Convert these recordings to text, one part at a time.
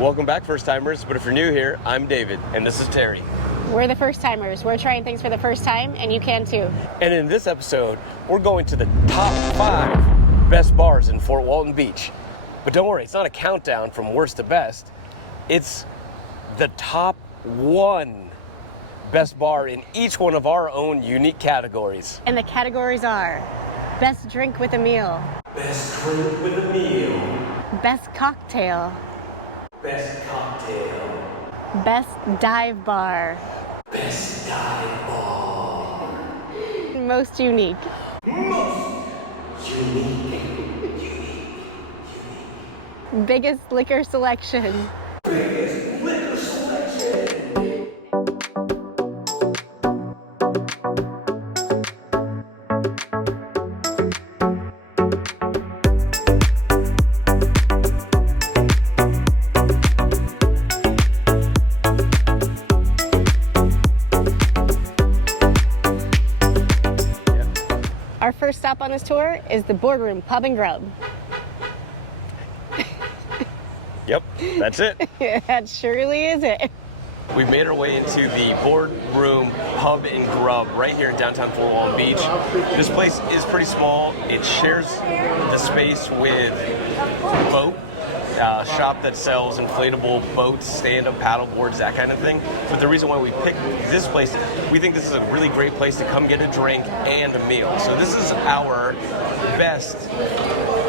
Welcome back, first timers, but if you're new here, I'm David, and this is Terry. We're the first timers. We're trying things for the first time, and you can too. And in this episode, we're going to the top 5 best bars in Fort Walton Beach. But don't worry, it's not a countdown from worst to best. It's the top 1 best bar in each one of our own unique categories. And the categories are best drink with a meal, Best drink with a meal. best cocktail, Best cocktail. best dive bar, Best dive bar. most unique. Most unique. Biggest liquor selection. Biggest liquor selection. Our first stop on this tour is the Boardroom Pub and Grub. Yep, that's it. That surely is it. We've made our way into the Boardroom Pub and Grub right here in downtown Fort Walton Beach. This place is pretty small. It shares the space with a boat shop that sells inflatable boats, stand-up paddle boards, that kind of thing. But the reason why we picked this place, we think this is a really great place to come get a drink and a meal. So this is our best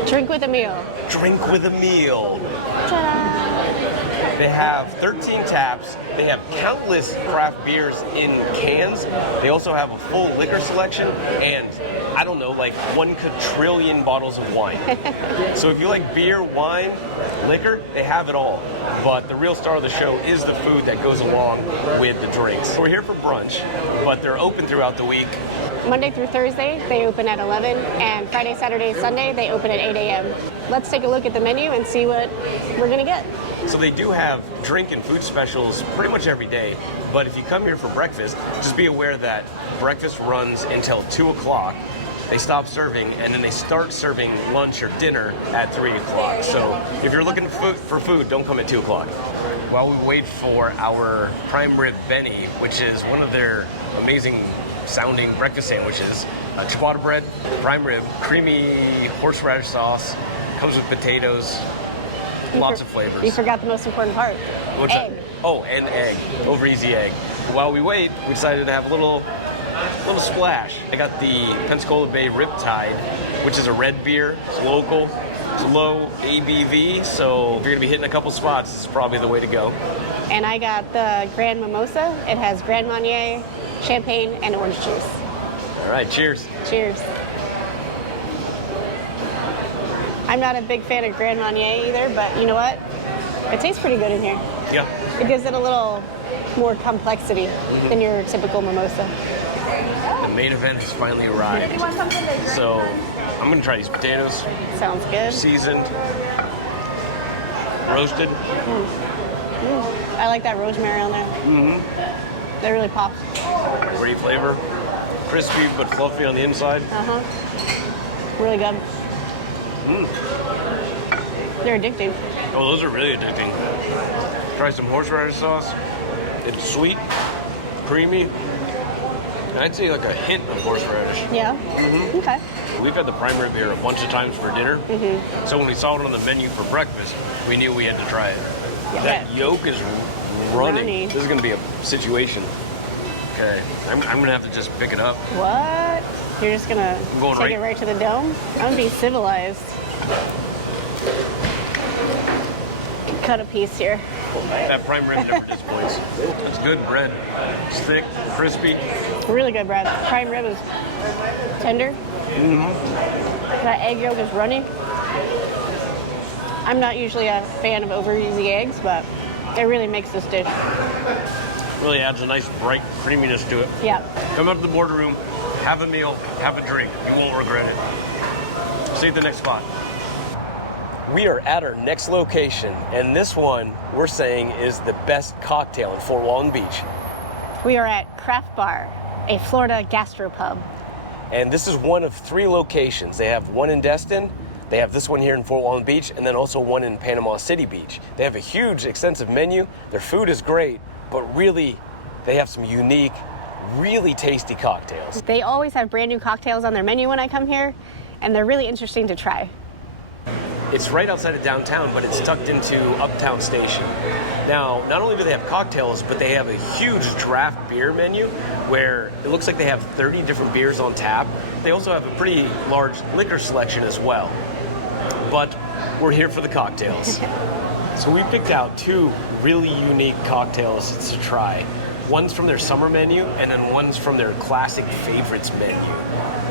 Drink with a meal. drink with a meal. Ta-da! They have 13 taps. They have countless craft beers in cans. They also have a full liquor selection and, I don't know, like 1 quadrillion bottles of wine. So if you like beer, wine, liquor, they have it all. But the real star of the show is the food that goes along with the drinks. We're here for brunch, but they're open throughout the week. Monday through Thursday, they open at 11, and Friday, Saturday, Sunday, they open at 8 a.m. Let's take a look at the menu and see what we're gonna get. So they do have drink and food specials pretty much every day. But if you come here for breakfast, just be aware that breakfast runs until 2 o'clock. They stop serving, and then they start serving lunch or dinner at 3 o'clock. So if you're looking for food, don't come at 2 o'clock. While we wait for our prime rib Benny, which is one of their amazing sounding breakfast sandwiches, ciabatta bread, prime rib, creamy horseradish sauce, comes with potatoes, lots of flavors. You forgot the most important part. What's Egg. that? Oh, and egg. Over easy egg. While we wait, we decided to have a little splash. I got the Pensacola Bay Riptide, which is a red beer. It's local. It's low ABV, so if you're gonna be hitting a couple spots, this is probably the way to go. And I got the Grand Mimosa. It has Grand Marnier, champagne, and orange juice. All right, cheers. Cheers. I'm not a big fan of Grand Marnier either, but you know what? It tastes pretty good in here. Yeah. It gives it a little more complexity than your typical mimosa. The main event has finally arrived. So I'm gonna try these potatoes, Sounds good. seasoned, roasted. I like that rosemary on there. They really pop. Great flavor. Crispy but fluffy on the inside. Really good. They're addicting. Oh, those are really addicting. Try some horseradish sauce. It's sweet, creamy, and I'd say like a hint of horseradish. Yeah? Okay. We've had the prime rib here a bunch of times for dinner, so when we saw it on the menu for breakfast, we knew we had to try it. That yolk is running. Runny. This is going to be a situation. Okay, I'm going to have to just pick it up. What? You're just gonna going take it right to the dome? I'm gonna be civilized. Cut a piece here. That prime rib never disappoints. It's good bread. It's thick, crispy. Really good bread. Prime rib is tender. That egg yolk is runny. I'm not usually a fan of over easy eggs, but it really makes this dish. Really adds a nice bright creaminess to it. Yeah. Come up to the boardroom, have a meal, have a drink. You won't regret it. See you at the next spot. We are at our next location, and this one we're saying is the best cocktail in Fort Walton Beach. We are at Craft Bar, a Florida gastropub. And this is one of 3 locations. They have one in Destin, They have this one here in Fort Walton Beach, and then also one in Panama City Beach. They have a huge, extensive menu. Their food is great, but really, they have some unique, really tasty cocktails. They always have brand new cocktails on their menu when I come here, and they're really interesting to try. It's right outside of downtown, but it's tucked into Uptown Station. Now, not only do they have cocktails, but they have a huge draft beer menu where it looks like they have 30 different beers on tap. They also have a pretty large liquor selection as well. But we're here for the cocktails. So we picked out two really unique cocktails to try. One's from their summer menu, and then one's from their classic favorites menu.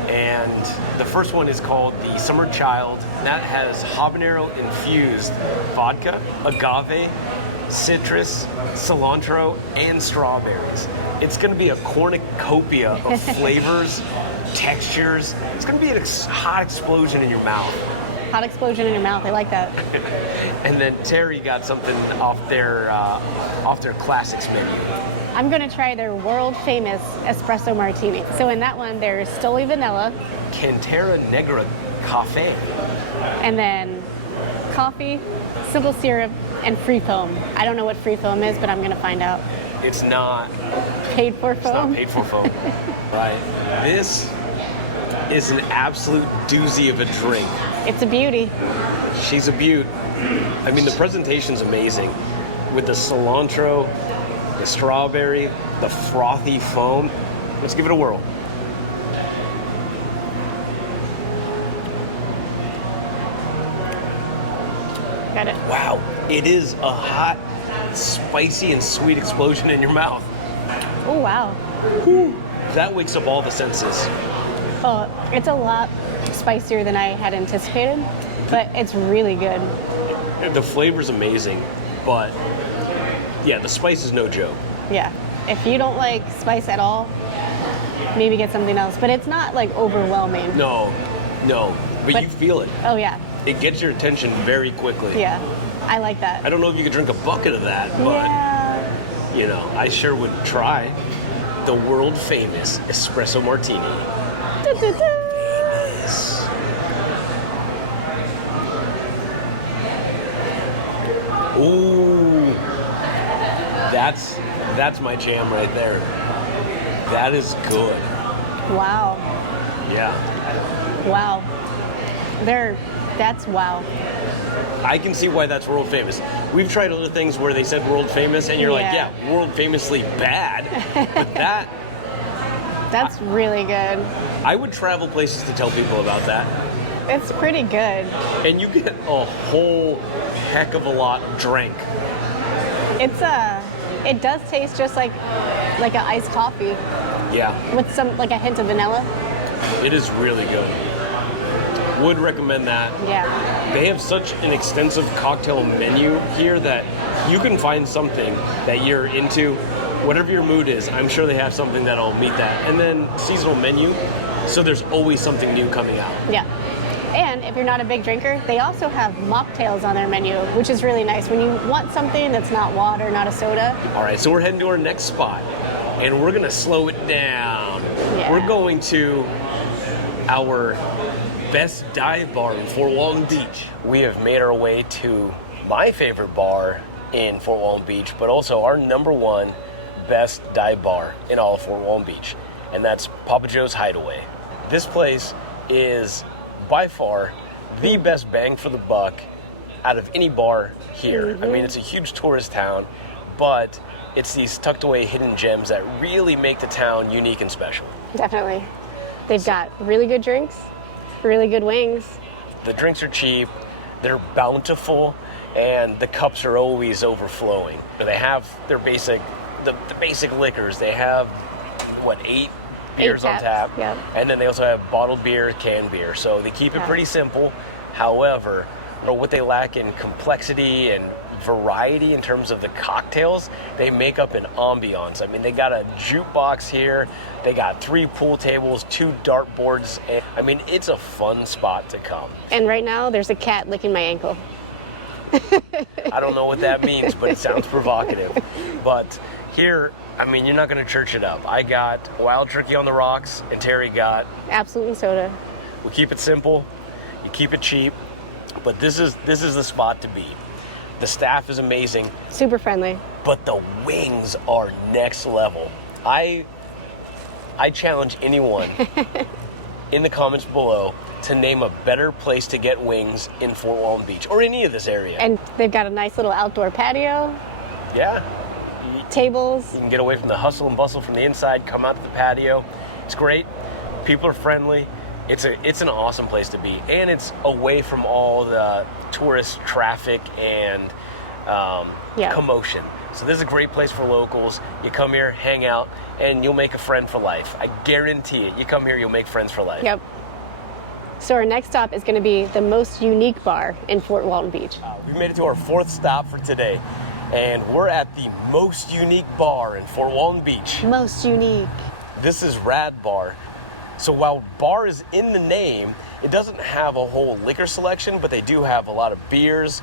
And the first one is called the Summer Child. That has habanero infused vodka, agave, citrus, cilantro, and strawberries. It's going to be a cornucopia of flavors, textures. It's going to be a hot explosion in your mouth. Hot explosion in your mouth, I like that. And then Terry got something off their classics menu. I'm gonna try their world famous espresso martini. So in that one, there's Stoli Vanilla. Cantera Negra Cafe. And then coffee, simple syrup, and free foam. I don't know what free foam is, but I'm gonna find out. It's not paid for foam? It's not paid for foam. Right. This is an absolute doozy of a drink. It's a beauty. She's a beaut. I mean, the presentation's amazing. With the cilantro, the strawberry, the frothy foam. Let's give it a whirl. Got it. Wow, it is a hot, spicy, and sweet explosion in your mouth. Oh, wow. Whew. That wakes up all the senses. Oh, it's a lot spicier than I had anticipated, but it's really good. The flavor's amazing, but yeah, the spice is no joke. Yeah. If you don't like spice at all, maybe get something else. But it's not like overwhelming. No, but you feel it. Oh, yeah. It gets your attention very quickly. Yeah, I like that. I don't know if you could drink a bucket of that, but Yeah. you know, I sure would try the world famous espresso martini. Famous. Ooh, that's my jam right there. That is good. Wow. Yeah. Wow. That's wow. I can see why that's world famous. We've tried other things where they said world famous, and you're like, yeah, world famously bad. But that's really good. I would travel places to tell people about that. It's pretty good. And you get a whole heck of a lot drank. It does taste just like an iced coffee. Yeah. With like a hint of vanilla. It is really good. Would recommend that. Yeah. They have such an extensive cocktail menu here that you can find something that you're into. Whatever your mood is, I'm sure they have something that'll meet that. And then seasonal menu, so there's always something new coming out. Yeah. And if you're not a big drinker, they also have mocktails on their menu, which is really nice. When you want something that's not water, not a soda. All right, so we're heading to our next spot, and we're gonna slow it down. Yeah. We're going to our best dive bar in Fort Walton Beach. We have made our way to my favorite bar in Fort Walton Beach, but also our number one best dive bar in all of Fort Walton Beach, and that's Papa Joe's Hideaway. This place is by far the best bang for the buck out of any bar here. I mean, it's a huge tourist town, but it's these tucked away hidden gems that really make the town unique and special. Definitely. They've got really good drinks, really good wings. The drinks are cheap, they're bountiful, and the cups are always overflowing. They have their basic liquors. They have, 8 beers on tap. Yep. And then they also have bottled beer, canned beer. So they keep it pretty simple. However, what they lack in complexity and variety in terms of the cocktails, they make up in ambiance. I mean, they got a jukebox here. They got 3 pool tables, 2 dartboards. And, I mean, it's a fun spot to come. And right now, there's a cat licking my ankle. I don't know what that means, but it sounds provocative. But here, I mean, you're not going to church it up. I got wild turkey on the rocks, and Terry got Absolute and soda. we keep it simple. You keep it cheap, but this is the spot to be. The staff is amazing, Super friendly. but the wings are next level. I challenge anyone in the comments below to name a better place to get wings in Fort Walton Beach or any of this area. And they've got a nice little outdoor patio, Yeah. tables. You can get away from the hustle and bustle from the inside, come out to the patio. It's great. People are friendly. It's an awesome place to be. And it's away from all the tourist traffic and commotion. So this is a great place for locals. You come here, hang out, and you'll make a friend for life. I guarantee it. You come here, you'll make friends for life. Yep. So our next stop is going to be the most unique bar in Fort Walton Beach. We made it to our 4th stop for today, and we're at the most unique bar in Fort Walton Beach. Most unique. This is Rad Bar. So while bar is in the name, it doesn't have a whole liquor selection, but they do have a lot of beers,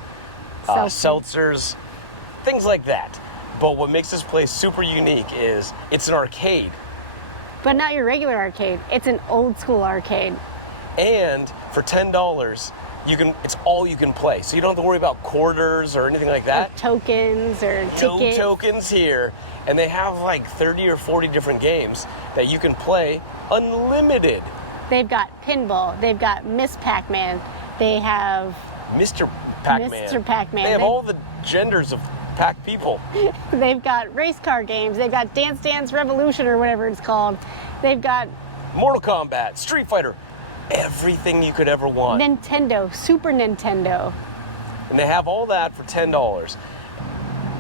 seltzers, things like that. But what makes this place super unique is it's an arcade. But not your regular arcade. It's an old school arcade. And for $10, it's all you can play. So you don't have to worry about quarters or anything like that. Or tokens or No tickets. tokens here. And they have like 30 or 40 different games that you can play unlimited. They've got pinball. They've got Miss Pac-Man. They have Mr. Pac-Man. Mr. Pac-Man. They have all the genders of Pac people. They've got race car games. They've got Dance Dance Revolution or whatever it's called. They've got Mortal Kombat, Street Fighter, everything you could ever want. Nintendo, Super Nintendo. And they have all that for $10.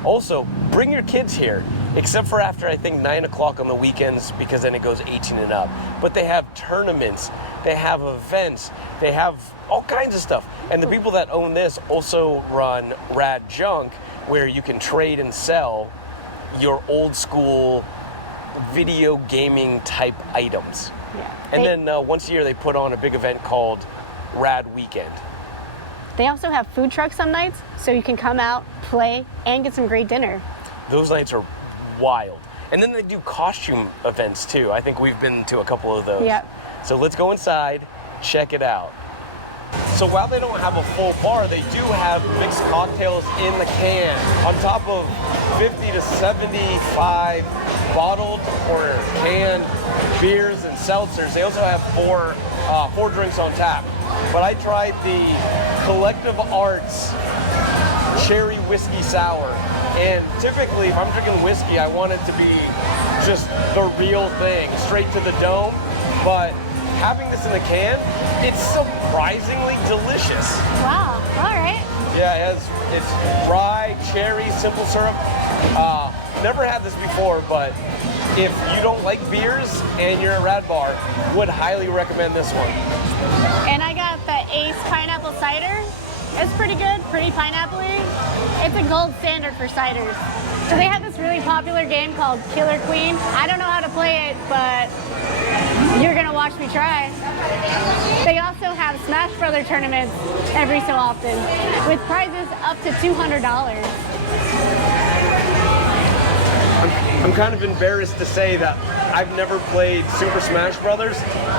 Also, bring your kids here, except for after I think 9 o'clock on the weekends, because then it goes 18 and up. But they have tournaments, they have events, they have all kinds of stuff. And the people that own this also run Rad Junk, where you can trade and sell your old school video gaming type items. Yeah. And then once a year they put on a big event called Rad Weekend. They also have food trucks some nights, so you can come out, play, and get some great dinner. Those nights are wild. And then they do costume events too. I think we've been to a couple of those. Yep. So let's go inside, check it out. So while they don't have a full bar, they do have mixed cocktails in the can. On top of 50 to 75 bottled or canned beers and seltzers, they also have four drinks on tap. But I tried the Collective Arts Cherry Whiskey Sour. And typically, if I'm drinking whiskey, I want it to be just the real thing, straight to the dome. But having this in the can, it's surprisingly delicious. Wow, all right. Yeah, it's rye, cherry, simple syrup. Never had this before, but if you don't like beers and you're at Rad Bar, would highly recommend this one. And I got the Ace Pineapple Cider. It's pretty good, pretty pineapple-y. It's a gold standard for ciders. So they have this really popular game called Killer Queen. I don't know how to play it, but you're gonna watch me try. They also have Smash Brother tournaments every so often with prizes up to $200. I'm kind of embarrassed to say that I've never played Super Smash Brothers,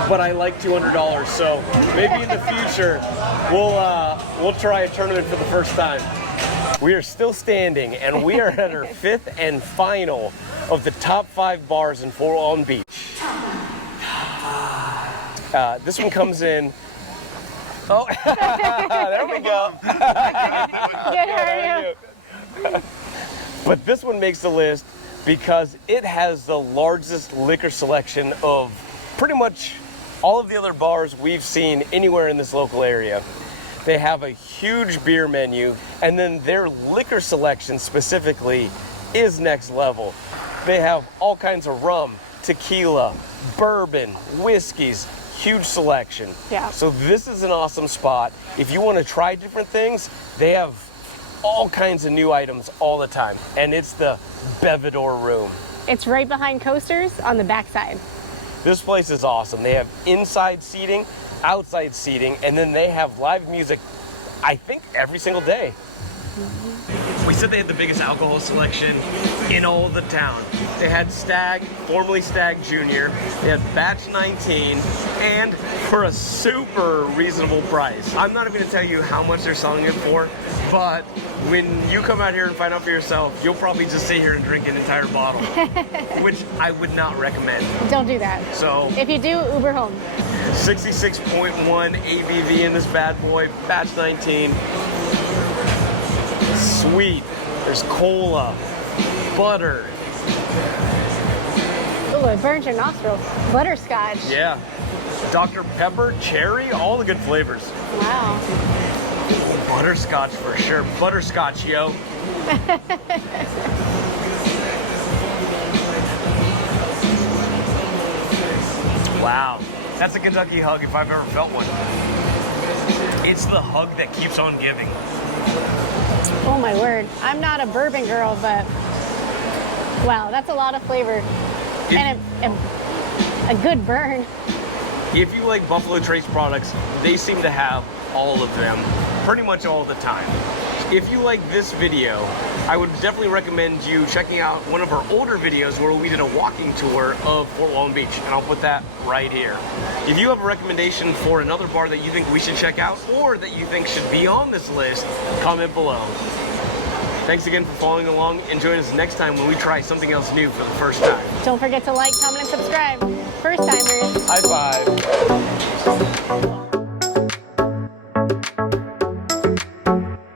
but I like $200. So maybe in the future we'll try a tournament for the first time. We are still standing, and we are at our 5th and final of the top 5 bars in Fort Walton Beach. This one comes in. Oh, there we go. Good, how are you? But this one makes the list because it has the largest liquor selection of pretty much all of the other bars we've seen anywhere in this local area. They have a huge beer menu, and then their liquor selection specifically is next level. They have all kinds of rum, tequila, bourbon, whiskeys, huge selection. Yeah. So this is an awesome spot. If you want to try different things, they have all kinds of new items all the time. And it's the Bevidor Room. It's right behind Coasters on the backside. This place is awesome. They have inside seating, outside seating, and then they have live music, I think, every single day. We said they had the biggest alcohol selection in all the town. They had Stag, formerly Stag Junior. They had Batch 19, and for a super reasonable price. I'm not even going to tell you how much they're selling it for, but when you come out here and find out for yourself, you'll probably just sit here and drink an entire bottle, which I would not recommend. Don't do that. So if you do, Uber home. 66.1 ABV in this bad boy, Batch 19. Sweet. There's cola, butter. Ooh, it burns your nostrils. Butterscotch. Yeah. Dr. Pepper, cherry, all the good flavors. Wow. Butterscotch for sure. Butterscotch, yo. Wow. That's a Kentucky hug if I've ever felt one. It's the hug that keeps on giving. Oh my word. I'm not a bourbon girl, but wow, that's a lot of flavor. And a good burn. If you like Buffalo Trace products, they seem to have all of them pretty much all the time. If you like this video, I would definitely recommend you checking out one of our older videos where we did a walking tour of Fort Walton Beach, and I'll put that right here. If you have a recommendation for another bar that you think we should check out or that you think should be on this list, comment below. Thanks again for following along, and join us next time when we try something else new for the first time. Don't forget to like, comment, and subscribe. First timers. High five.